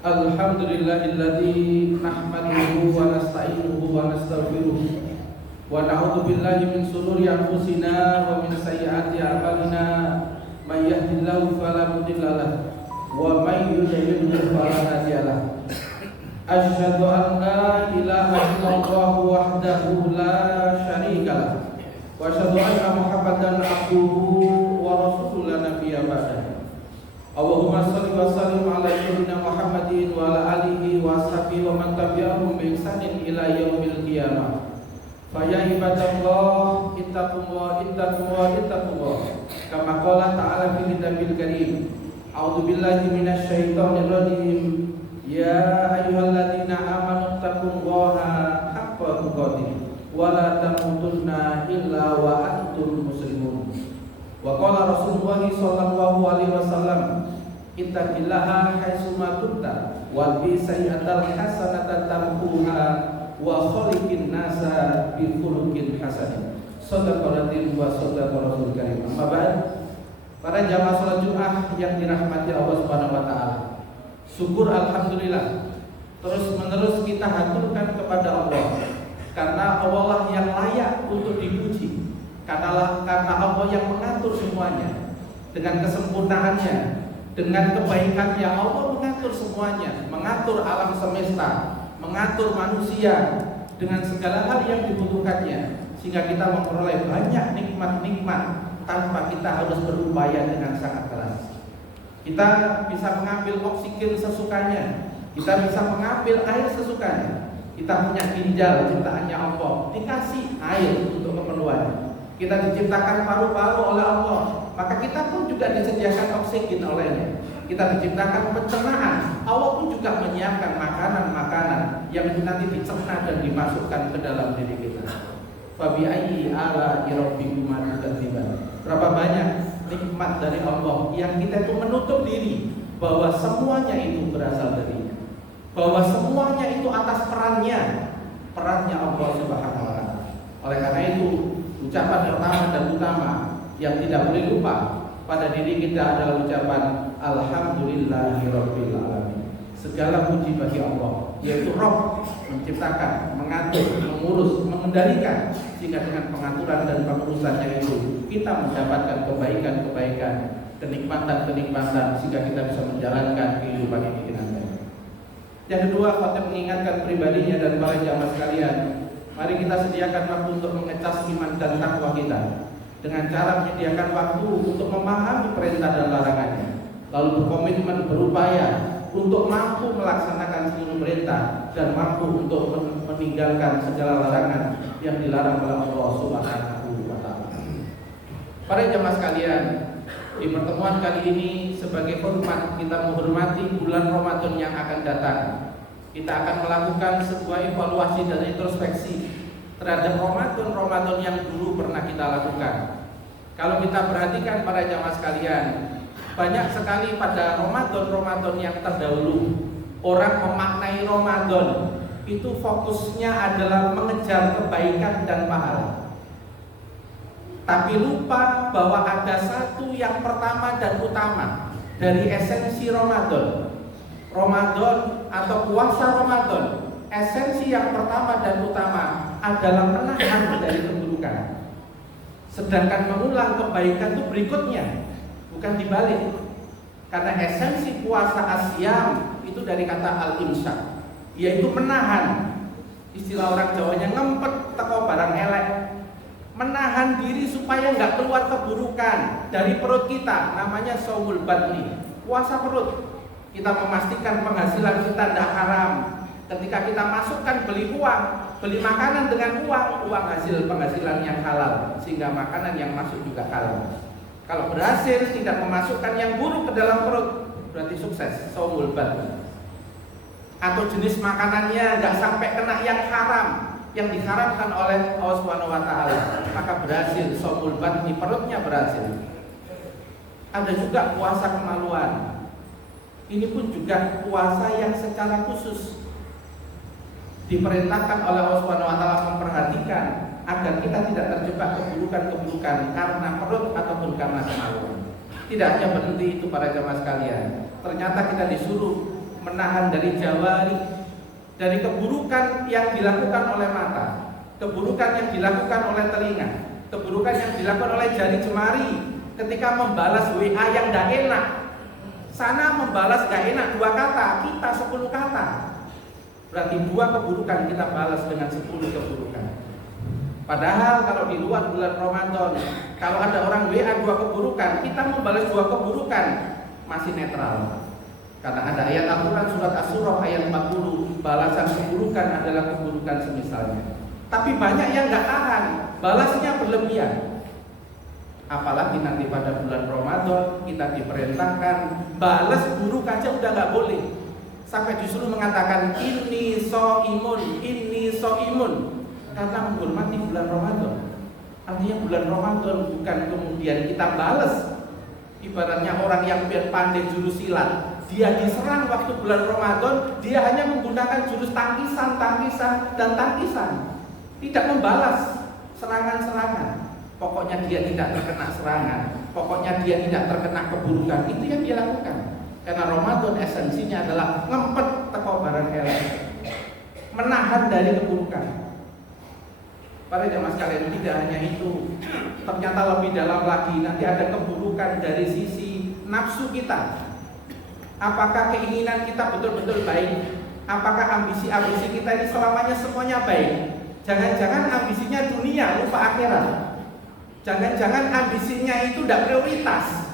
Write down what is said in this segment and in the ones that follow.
Alhamdulillahilladzi nahmaduhu wa nasta'inuhu wa nastaghfiruh wa na'udzu billahi min shururi anfusina wa min sayyiati a'malina may yahdihillahu fala mudilla lahu wa may yudlil fala hadiya lahu. Asyhadu an la ilaha illallah wahdahu la syarika lahu wa asyhadu anna Muhammadan abduhu wa rasuluhu la nabiyya ba'dahu. Allahumma shalli wa sallim ala sayyidina Muhammadin wa ala alihi wa ashabihi wa man tabi'ahum bi ihsanin ila yaumil qiyamah. Fa ya ibadallah ittaqullah kama qala ta'ala fil kitabil karim. A'udzu billahi minasy syaithanir rajim. Ya ayyuhalladzina amanu taqullaha haqqa tuqatih wa la tamutunna illa wa antum muslimun. Wa qala Rasulullah sallallahu alaihi wasallam, ittaqillaha haitsuma kunta wa bi sayyi'atil hasanata tamhuha wa khaliqin nasa bi khuluqin hasan. Shadaqallahi wa shadaqa Rasul karim. Amma ba'd. Para jamaah salat Jumat yang dirahmati Allah Subhanahu wa taala. Syukur alhamdulillah terus menerus kita haturkan kepada Allah, karena Allah lah yang layak untuk dipuji. Karena Allah yang mengatur semuanya dengan kesempurnaannya, dengan kebaikannya. Allah mengatur semuanya, mengatur alam semesta, mengatur manusia dengan segala hal yang dibutuhkannya, sehingga kita memperoleh banyak nikmat-nikmat tanpa kita harus berupaya dengan sangat keras. Kita bisa mengambil oksigen sesukanya, kita bisa mengambil air sesukanya. Kita punya ginjal ciptaannya Allah, dikasih air untuk keperluannya. Kita diciptakan paru-paru oleh Allah, maka kita pun juga disediakan oksigen olehnya. Kita diciptakan pencernaan, Allah pun juga menyiapkan makanan-makanan yang nanti dicerna dan dimasukkan ke dalam diri kita. Fabi ayyi ala'i rabbikuma tukadziban. Berapa banyak nikmat dari Allah yang kita itu menutup diri bahwa semuanya itu berasal dari, bahwa semuanya itu atas perannya Allah Subhanahu wa taala. Oleh karena itu, ucapan pertama dan utama yang tidak boleh lupa pada diri kita adalah ucapan Alhamdulillahirabbil alamin. Segala puji bagi Allah, yaitu Rabb, menciptakan, mengatur, mengurus, mengendalikan, sehingga dengan pengaturan dan pengurusannya itu kita mendapatkan kebaikan-kebaikan, kenikmatan-kenikmatan, sehingga kita bisa menjalankan kehidupan ini dengan baik. Yang kedua, Fatih mengingatkan pribadinya dan para jamaah sekalian, mari kita sediakan waktu untuk mengecas iman dan takwa kita dengan cara menyediakan waktu untuk memahami perintah dan larangannya, lalu berkomitmen berupaya untuk mampu melaksanakan seluruh perintah dan mampu untuk meninggalkan segala larangan yang dilarang oleh Allah Subhanahu wa taala. Para jamaah sekalian, di pertemuan kali ini sebagai hormat kita menghormati bulan Ramadan yang akan datang. Kita akan melakukan sebuah evaluasi dan introspeksi terhadap Ramadan yang dulu pernah kita lakukan. Kalau kita perhatikan para jamaah sekalian, banyak sekali pada Ramadan yang terdahulu orang memaknai Ramadan itu fokusnya adalah mengejar kebaikan dan pahala, tapi lupa bahwa ada satu yang pertama dan utama dari esensi Ramadan atau puasa Ramadan. Esensi yang pertama dan utama adalah menahan dari keburukan, sedangkan mengulang kebaikan itu berikutnya, bukan dibalik. Karena esensi puasa asyam itu dari kata al-imsak, yaitu menahan. Istilah orang Jawanya ngempet teko barang elek, menahan diri supaya nggak keluar keburukan dari perut kita, namanya shaumul batni, puasa perut. Kita memastikan penghasilan kita tidak haram. Ketika kita masukkan beli uang, beli makanan dengan uang hasil penghasilan yang halal, sehingga makanan yang masuk juga halal. Kalau berhasil tidak memasukkan yang buruk ke dalam perut, berarti sukses, shaumul batni. Atau jenis makanannya nggak sampai kena yang haram, yang diharamkan oleh Allah Subhanahu wa taala, maka berhasil shaumul batni, perutnya berhasil. Ada juga puasa kemaluan. Ini pun juga puasa yang secara khusus diperintahkan oleh Allah Subhanahu wa taala memperhatikan agar kita tidak terjebak keburukan-keburukan karena perut ataupun karena kemaluan. Tidak hanya berhenti itu para jamaah sekalian, ternyata kita disuruh menahan dari jawari, dari keburukan yang dilakukan oleh mata, keburukan yang dilakukan oleh telinga, keburukan yang dilakukan oleh jari jemari ketika membalas WA yang tidak enak. Sana membalas gak enak 2 kata, kita 10 kata. Berarti 2 keburukan kita balas dengan 10 keburukan. Padahal kalau di luar bulan Ramadan, kalau ada orang WA 2 keburukan, kita membalas 2 keburukan, masih netral. Karena ada ayat Al-Quran surat Asy-Syura ayat 40, balasan keburukan adalah keburukan semisalnya. Tapi banyak yang gak tahan, balasnya berlebihan. Apalagi nanti pada bulan Ramadan kita diperintahkan balas buruk aja udah gak boleh. Sampai disuruh mengatakan ini so imun karena menghormati bulan Ramadan. Artinya bulan Ramadan bukan kemudian kita balas. Ibaratnya orang yang pandai jurus silat, dia diserang waktu bulan Ramadan, dia hanya menggunakan jurus tangkisan dan tangkisan, tidak membalas serangan-serangan. Pokoknya dia tidak terkena serangan, pokoknya dia tidak terkena keburukan. Itu yang dia lakukan. Karena Ramadan esensinya adalah ngempet teko barang elek, menahan dari keburukan. Para jamaah sekalian, tidak hanya itu, ternyata lebih dalam lagi, nanti ada keburukan dari sisi nafsu kita. Apakah keinginan kita betul-betul baik? Apakah ambisi-ambisi kita ini selamanya semuanya baik? Jangan-jangan ambisinya dunia, lupa akhirat. Jangan-jangan ambisinya itu tidak prioritas.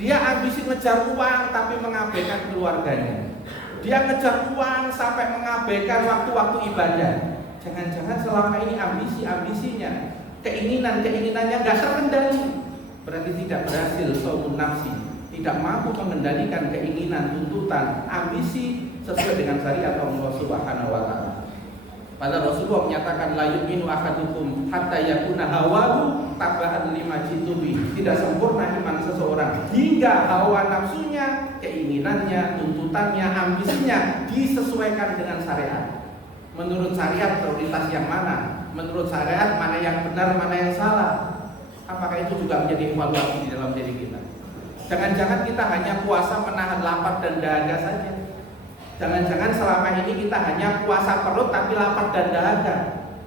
Dia ambisi ngejar uang tapi mengabaikan keluarganya. Dia ngejar uang sampai mengabaikan waktu-waktu ibadah. Jangan-jangan selama ini ambisinya, keinginannya nggak terkendali. Berarti tidak berhasil saumun nafsi, tidak mampu mengendalikan keinginan, tuntutan, ambisi sesuai dengan syariat Allah Subhanahu wa taala. Pada Rasulullah menyatakan la yu'minu ahadukum hatta yakuna hawahu tabaan lima jitubi. Tidak sempurna iman seseorang hingga hawa nafsunya, keinginannya, tuntutannya, ambisinya disesuaikan dengan syariat. Menurut syariat prioritas yang mana? Menurut syariat mana yang benar, mana yang salah? Apakah itu juga menjadi evaluasi di dalam diri kita? Jangan-jangan kita hanya puasa menahan lapar dan dahaga saja. Jangan-jangan selama ini kita hanya puasa perut tapi lapar dan dahaga,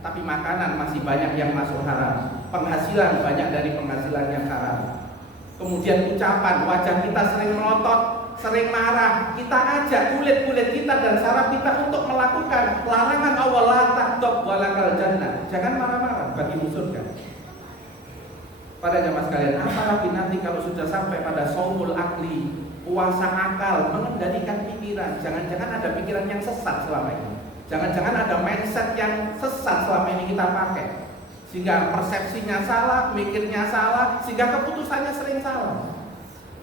tapi makanan masih banyak yang masuk haram, penghasilan banyak dari penghasilan yang haram. Kemudian ucapan, wajah kita sering melotot, sering marah. Kita ajak kulit-kulit kita dan saraf kita untuk melakukan larangan Allah la taghdab walakal jannah. Jangan marah-marah bagi surga. Pada jamaah sekalian, apalagi nanti kalau sudah sampai pada shaumul akli, puasa akal, mengendalikan pikiran. Jangan-jangan ada pikiran yang sesat selama ini. Jangan-jangan ada mindset yang sesat selama ini kita pakai, sehingga persepsinya salah, mikirnya salah, sehingga keputusannya sering salah.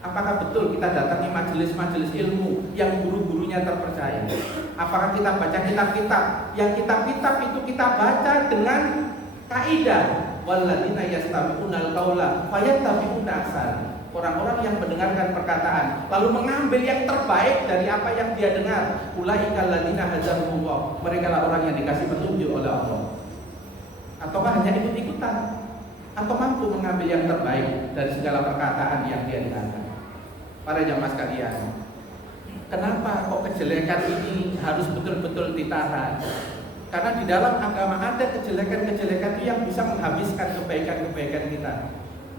Apakah betul kita datangi majelis-majelis ilmu yang guru-gurunya terpercaya? Apakah kita baca kitab-kitab yang kitab-kitab itu kita baca dengan kaidah walladzina yastami'unal qaula fayattabi'una ahsana. Orang-orang yang mendengarkan perkataan lalu mengambil yang terbaik dari apa yang dia dengar. Ulaikal ladzina hadahumullah. Mereka lah orang yang dikasih petunjuk oleh Allah. Ataukah hanya ikut-ikutan? Atau mampu mengambil yang terbaik dari segala perkataan yang dia dengarkan? Para jamaah sekalian, kenapa kok kejelekan ini harus betul-betul ditahan? Karena di dalam agama ada kejelekan-kejelekan itu yang bisa menghabiskan kebaikan-kebaikan kita.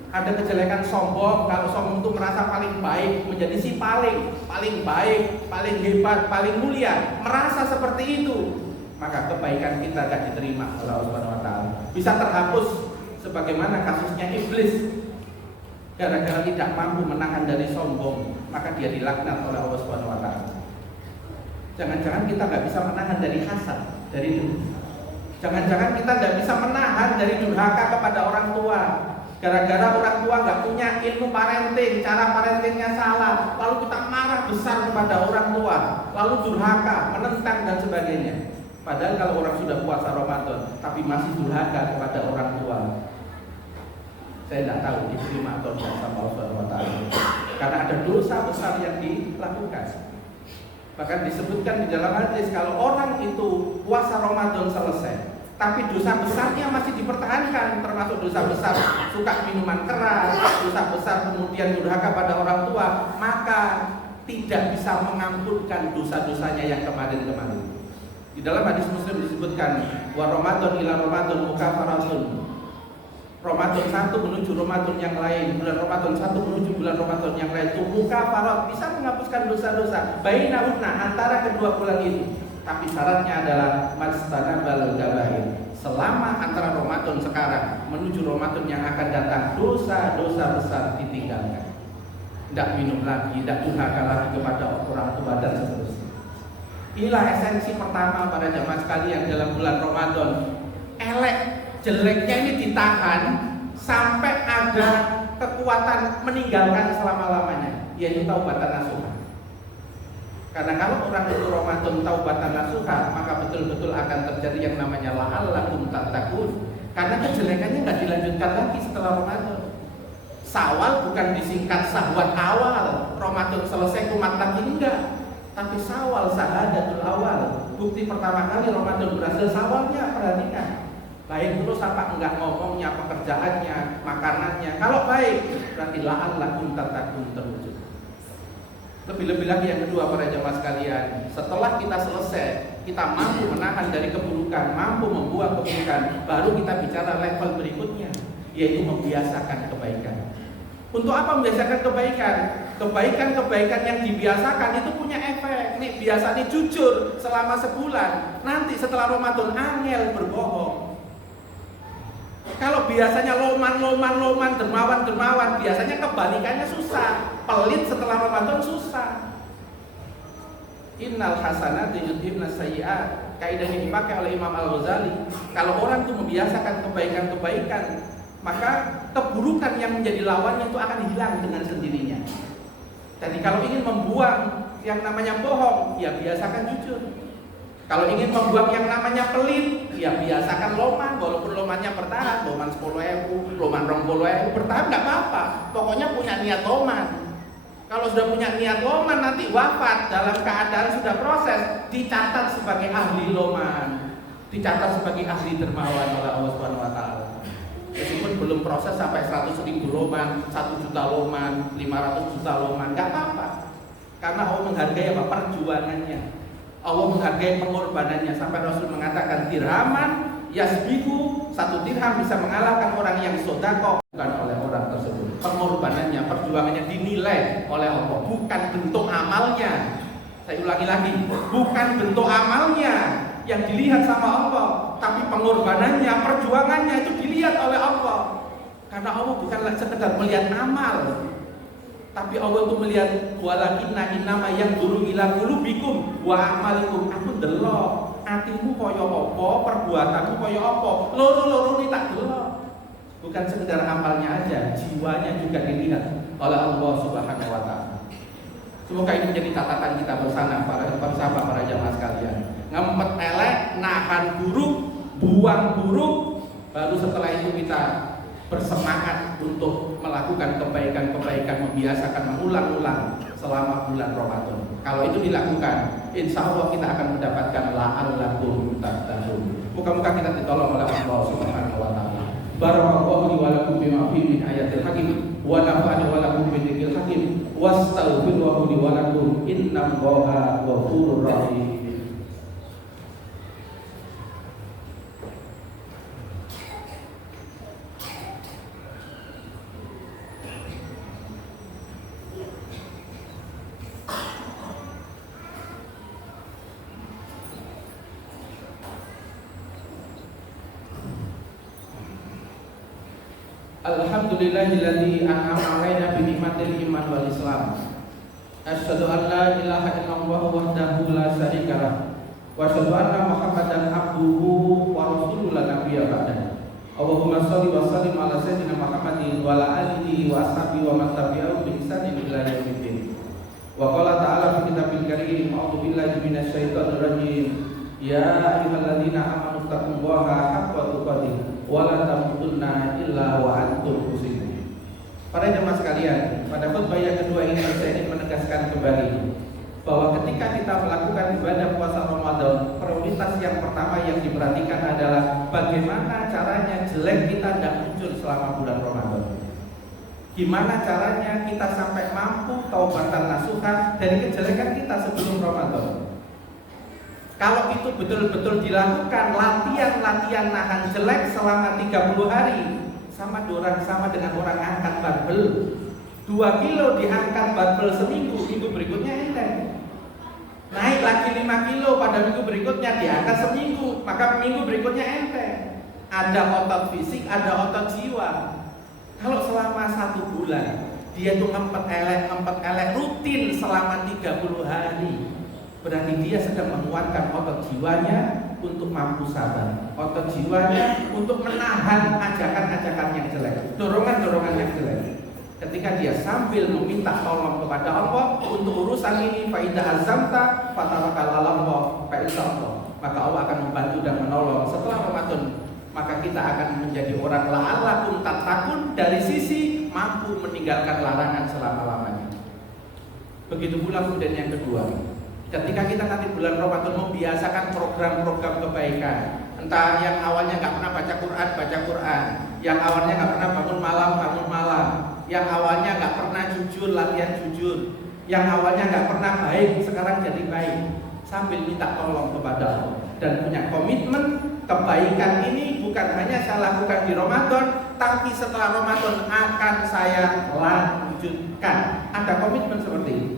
Ada kejelekan sombong, kalau sombong itu merasa paling baik, menjadi si paling baik, paling hebat, paling mulia, merasa seperti itu, maka kebaikan kita gak diterima oleh Allah Subhanahu wa taala. Bisa terhapus sebagaimana kasusnya iblis. Gara-gara tidak mampu menahan dari sombong, maka dia dilaknat oleh Allah Subhanahu wa taala. Jangan-jangan kita gak bisa menahan dari hasad, dari itu. Jangan-jangan kita gak bisa menahan dari durhaka kepada orang tua. Gara-gara orang tua nggak punya ilmu parenting, cara parentingnya salah, lalu kita marah besar kepada orang tua, lalu durhaka, menentang dan sebagainya. Padahal kalau orang sudah puasa Ramadan, tapi masih durhaka kepada orang tua, saya tidak tahu diterima atau tidak sama Allah Subhanahu wa taala. Karena ada dosa besar yang dilakukan. Bahkan disebutkan di dalam hadis kalau orang itu puasa Ramadan selesai, tapi dosa besarnya masih dipertahankan, termasuk dosa besar suka minuman keras, dosa besar kemudian durhaka pada orang tua, maka tidak bisa mengampunkan dosa-dosanya yang kemarin-kemarin. Di dalam hadis Muslim disebutkan, wa Ramadan ila Ramadan mukafaratun. Ramadan satu menuju Ramadan yang lain, bulan Ramadan satu menuju bulan Ramadan yang lain itu mukafarat, bisa menghapuskan dosa-dosa bainahunna, antara kedua bulan itu. Tapi syaratnya adalah mastanabal kabair. Selama antara Ramadan sekarang menuju Ramadan yang akan datang, dosa-dosa besar ditinggalkan. Tidak minum lagi, tidak durhaka lagi kepada orang tua dan seterusnya. Inilah esensi pertama para jamaah sekalian dalam bulan Ramadan. Elek, jeleknya ini ditahan sampai ada kekuatan meninggalkan selama-lamanya, yaitu taubatan nasuha. Karena kalau orang itu Ramadan taubatan nasuha, maka betul-betul akan terjadi yang namanya la'allakum tattaqun. Karena kejelekannya nggak dilanjutkan lagi setelah Ramadan. Syawal bukan disingkat syahwat awal, Ramadan selesai kumat lagi, enggak. Tapi Syawal sahadatul awal. Bukti pertama kali Ramadan berhasil Syawalnya, perhatikan. Baik terus apa enggak ngomongnya, pekerjaannya, makanannya. Kalau baik, berarti la'allakum tattaqun terwujud. Lebih-lebih lagi yang kedua para jamaah sekalian, setelah kita selesai, kita mampu menahan dari keburukan, mampu membuang keburukan, baru kita bicara level berikutnya, yaitu membiasakan kebaikan. Untuk apa membiasakan kebaikan? Kebaikan-kebaikan yang dibiasakan itu punya efek. Nih biasanya jujur selama sebulan, nanti setelah Ramadan angel berbohong. Kalau biasanya loman, dermawan, biasanya kebalikannya susah. Pelit setelah Ramadan susah. Innal hasanati yudhibnas sayyi'at. Kaidah ini dipakai oleh Imam Al-Ghazali. Kalau orang itu membiasakan kebaikan-kebaikan, maka keburukan yang menjadi lawannya itu akan hilang dengan sendirinya. Jadi kalau ingin membuang yang namanya bohong, ya biasakan jujur. Kalau ingin membuang yang namanya pelit, ya biasakan loman. Walaupun lomannya bertahan, loman 10.000, loman 20.000, bertahan nggak apa-apa. Pokoknya punya niat loman. Kalau sudah punya niat loman, nanti wafat dalam keadaan sudah proses, dicatat sebagai ahli loman, dicatat sebagai ahli dermawan oleh Allah Subhanahu Wa Taala. Meskipun belum proses sampai 100.000 loman, 1 juta loman, 500 juta loman, nggak apa-apa. Karena Allah menghargai apa? Perjuangannya. Allah menghargai pengorbanannya. Sampai Rasul mengatakan dirhaman yasbihu, 1 dirham bisa mengalahkan orang yang sodako, bukan oleh orang tersebut. Pengorbanannya, perjuangannya dinilai oleh Allah, bukan bentuk amalnya. Saya ulangi lagi, bukan bentuk amalnya yang dilihat sama Allah, tapi pengorbanannya, perjuangannya itu dilihat oleh Allah. Karena Allah bukanlah sekedar melihat amal, tapi Allah itu melihat walakinna innama yang dulu ila qulubikum wa amalikum. Aku delok atimu kaya apa, perbuatanmu kaya apa, loro-loro ini tak delok. Bukan sekedar amalnya aja, jiwanya juga dilihat oleh Allah Subhanahu wa Ta'ala. Semoga ini menjadi catatan kita bersama para jamaah sekalian. Ngempet elek, nahan buruk, buang buruk, baru setelah itu kita bersemangat untuk melakukan kebaikan-kebaikan, membiasakan mengulang-ulang selama bulan Ramadan. Kalau itu dilakukan, insya Allah kita akan mendapatkan la'allakum tattaqun. Muka-muka kita ditolong oleh Allah Subhanahu wa Ta'ala. Barakallahu li wa lakum bima fihi min ayatil hakim wa nafa'ani wa lakum bi dzikril hakim wastaghfiruhu li wa lakum innallaha ghafurur rahim. Alhamdulillahilladzi an'ama 'alaina bi ni'matil iman wal islam. Asyhadu an la ilaha illallah wahdahu la syarika lah. Wa asyhadu anna Muhammadan abduhu wa rasuluhu la nabiyya ba'dahu. Allahumma shalli wa sallim ala sayyidina Muhammadin wa ala alihi wa ashabihi wa man tabi'ahum bi ihsanin ila yaumiddin. Wa qala ta'ala fi kitabil karim, a'udzu billahi minasy syaithanir rajim. Ya ayyuhalladzina amanu taqullaha haqqa tuqatih wa la tamutunna illa wa antum muslimun. Para jemaah sekalian, pada khutbah yang kedua ini saya ingin menegaskan kembali bahwa ketika kita melakukan ibadah puasa Ramadan, prioritas yang pertama yang diperhatikan adalah bagaimana caranya jelek kita tidak muncul selama bulan Ramadan. Gimana caranya kita sampai mampu taubatan nasuha dari kejelekan kita sebelum Ramadan? Kalau itu betul-betul dilakukan, latihan nahan jelek selama 30 hari, sama dengan orang angkat barbel. 2 kilo diangkat barbel seminggu, minggu berikutnya enteng. Naik lagi 5 kilo pada minggu berikutnya diangkat seminggu, maka minggu berikutnya enteng. Ada otot fisik, ada otot jiwa. Kalau selama 1 bulan dia tuh ngempet elek rutin selama 30 hari, berarti dia sedang menguatkan otot jiwanya untuk mampu sabar, otot jiwanya untuk menahan ajakan-ajakan yang jelek, dorongan-dorongan yang jelek. Ketika dia sambil meminta tolong kepada Allah untuk urusan ini, fa idza azamta fatawakkal 'ala Allah fa insyaallah, maka Allah akan membantu dan menolong. Setelah Ramadan, maka kita akan menjadi orang la'allakum tattaqun, dari sisi mampu meninggalkan larangan selama-lamanya. Begitu pula kemudian yang kedua, ketika kita nanti bulan Ramadan membiasakan program-program kebaikan, entah yang awalnya nggak pernah baca Quran, yang awalnya nggak pernah bangun malam, yang awalnya nggak pernah jujur, latihan jujur, yang awalnya nggak pernah baik, sekarang jadi baik, sambil minta tolong kepada Allah dan punya komitmen kebaikan ini bukan hanya saya lakukan di Ramadan, tapi setelah Ramadan akan saya lanjutkan. Ada komitmen seperti ini.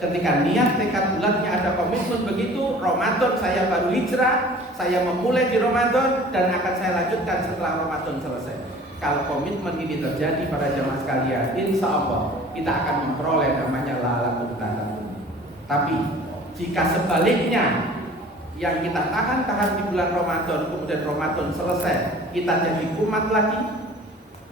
Ketika niat tekad bulatnya ada komitmen begitu, Ramadan saya baru hijrah, saya memulai di Ramadan dan akan saya lanjutkan setelah Ramadan selesai. Kalau komitmen ini terjadi pada jamaah sekalian, insya Allah kita akan memperoleh namanya la'allakum tattaqun. Tapi jika sebaliknya, yang kita tahan di bulan Ramadan, kemudian Ramadan selesai, kita jadi kumat lagi,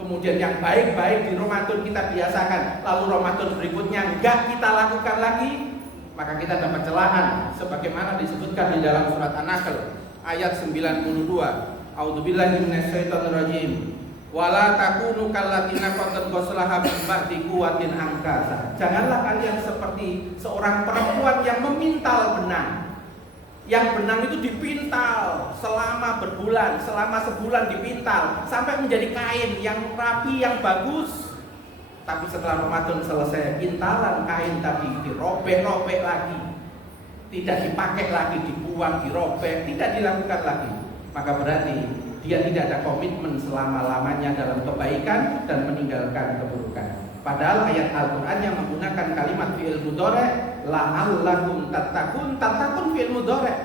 kemudian yang baik-baik di Ramadan kita biasakan, lalu Ramadan berikutnya enggak kita lakukan lagi, maka kita dapat celaan sebagaimana disebutkan di dalam surat An-Nahl ayat 92. A'udzubillahi minasyaitonirrajim. Wala takunu kallatina qad qaslaha min ba'di quwwatin angkasa. Janganlah kalian seperti seorang perempuan yang memintal benang. Yang benang itu dipintal selama berbulan, selama sebulan dipintal sampai menjadi kain yang rapi, yang bagus. Tapi setelah Ramadan selesai, pintalan kain tadi dirobek-robek lagi, tidak dipakai lagi, dibuang, dirobek, tidak dilakukan lagi. Maka berarti dia tidak ada komitmen selama-lamanya dalam kebaikan dan meninggalkan keburukan. Padahal ayat Al-Quran yang menggunakan kalimat fi'il mudhari', la'allakum tattaqun fi'il mudhari'.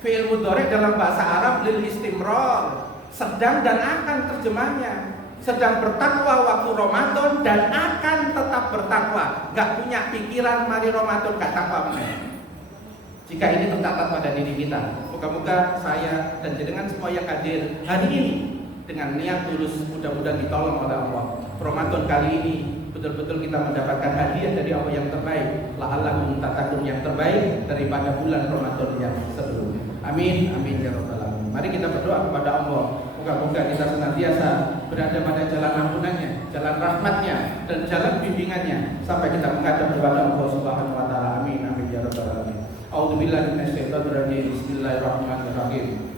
Fi'il mudhari' dalam bahasa Arab lil istimrar, sedang dan akan terjemahnya. Sedang bertakwa waktu Ramadan dan akan tetap bertakwa. Gak punya pikiran mari Ramadan gak takwa benar. Jika ini tercatat pada diri kita, moga-moga saya dan jenengan semua yang hadir hari ini dengan niat tulus, mudah-mudahan ditolong oleh Allah. Ramadan kali ini betul-betul kita mendapatkan hadiah dari Allah yang terbaik, la'allakum tattaqun, yang terbaik daripada bulan Ramadan yang sebelumnya. Amin, amin ya rabbal alamin. Mari kita berdoa kepada Allah, moga-moga kita senantiasa berada pada jalan ampunannya, jalan rahmatnya, dan jalan bimbingannya sampai kita menghadap kepada Allah Subhanahu wa taala. Amin, amin ya rabbal alamin. A'udzubillahi minasyaitonirrajim. Bismillahirrahmanirrahim.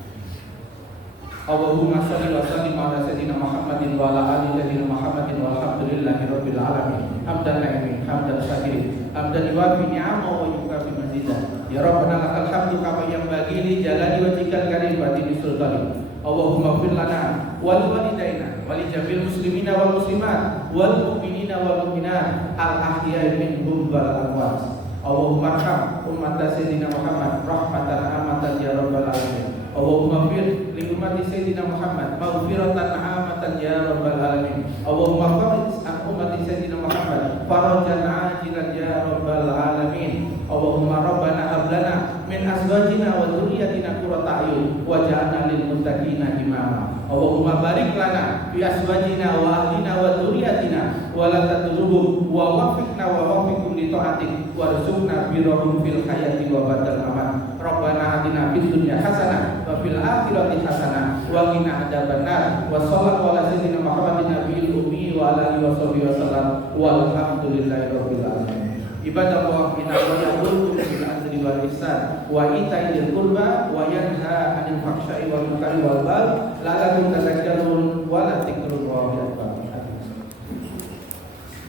Allahumma shalli wa sallim ala sayyidina Muhammadin wa ala ali sayyidina Muhammadin walhamdulillahi rabbil alamin. Hamdan na'imin, hamdan syakirin, hamdan yuwafi ni'ama wa yukafi mazidah. Ya Rabbana lakal hamdu kama yanbaghi li jalali wajhikal karim wa li sultanik. Allahumma ighfir lana wa li walidaina wa li jami'il muslimina wal muslimat wal mu'minina wal mu'minat al ahya'i minhum wal amwat. Allahumma arham ummat sayyidina Muhammad rahmatan amatan ya rabbal alamin. Allahumma fir li ummati sayyidina Muhammad maghfiratan amatan ya rabbal alamin. Allahumma farij an ummati sayyidina Muhammad farajan ajilan ya rabbal alamin. Allahumma rabbana hab lana min azwajina wa dhurriyyatina qurrata a'yun waj'alna lil muttaqina imama. Allahumma barik lana fi azwajina wa ahlina wa dhurriyyatina wa la tadurruhum wa waffiqna wa waffiqhum li ta'atik warzuqna birrahum fil hayati wa ba'dal mamat. Rabbana atina fid dunya hasanah wa fil akhirati hasanah wa qina adzabannar. Wa sallallahu ala sayyidina Muhammadin nabiyil ummi wa ala alihi wa sahbihi wasallam walhamdulillahi rabbil alamin. Ibadallah, inna Allaha ya'muru bil adli wal ihsan wa ita'i dzil qurba wa yanha 'anil fahsya'i wal munkari wal baghi la'allakum tadhakkarun wa la